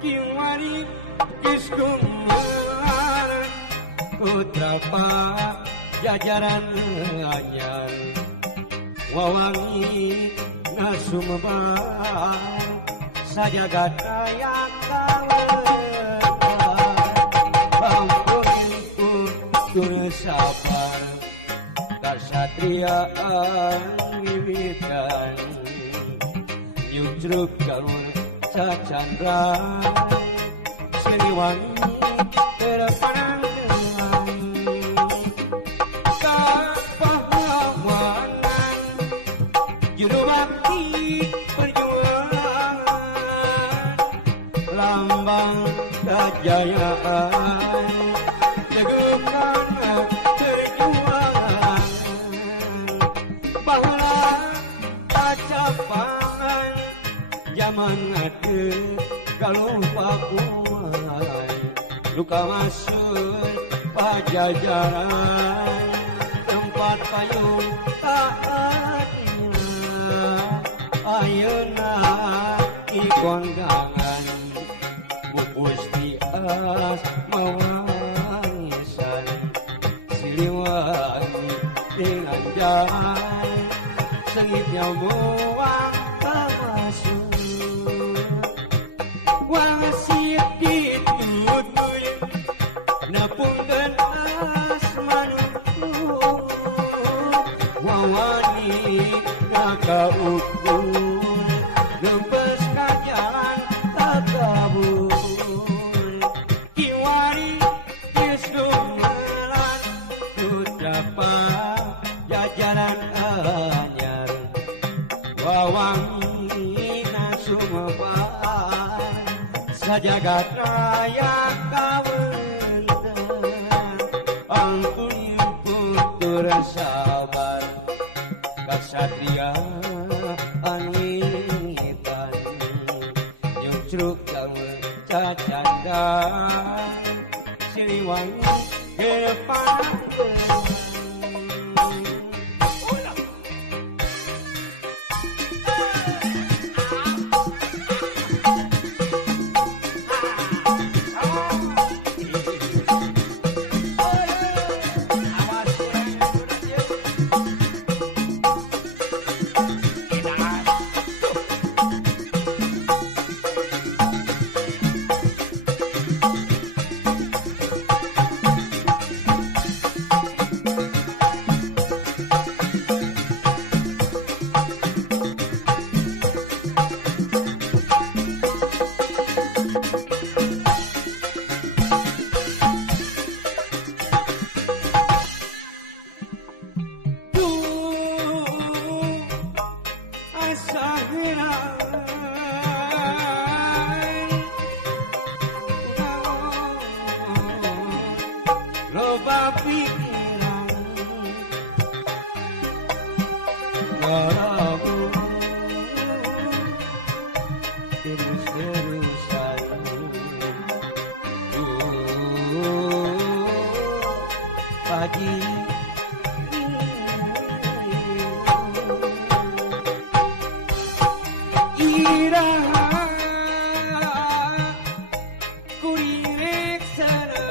kiwari geus gumelar putra jajaran anyar wawangi nasumebar sajagat raya kawetar bangkunin kudur sabar kasatriaan wiwitan nyucruk galur sacandra Siliwangi terpanang kapahlawanan juru bakti perjuangan lambang kejayaan teguhkan perjuangan bahwa kacapangan zaman ngade kalau pakuai luka masuk pajajaran tempat payung taatnya ayeuna ikondangan bupus di as mawangisan Siliwangi dengan jalan sengitnya muang masuk wasit ditutuy napungkeun asmanku wawani ngakaukur gempes ka jalan takabur kiwari geus gumelar putra jajaran anyar wawangi nasumebar sajagat raya kawetar ampuni putur sabar kasatriaan wiwitan nyucruk galur cacanda Siliwangi kepanang loba pikiran garamu terus-terusan pagi iraha kurirek sana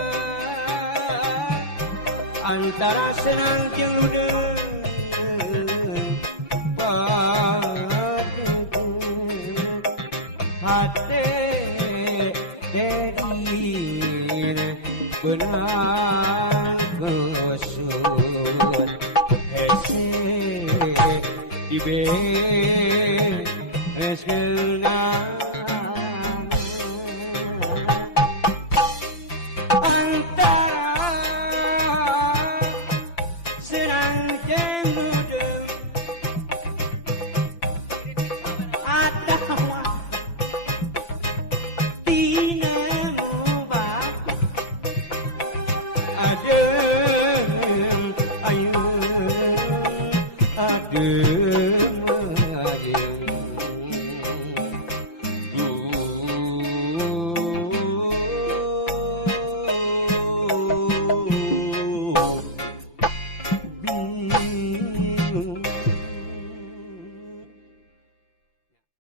antara senang jeung ludeng hate dedir benang gosut hese dibe eskelna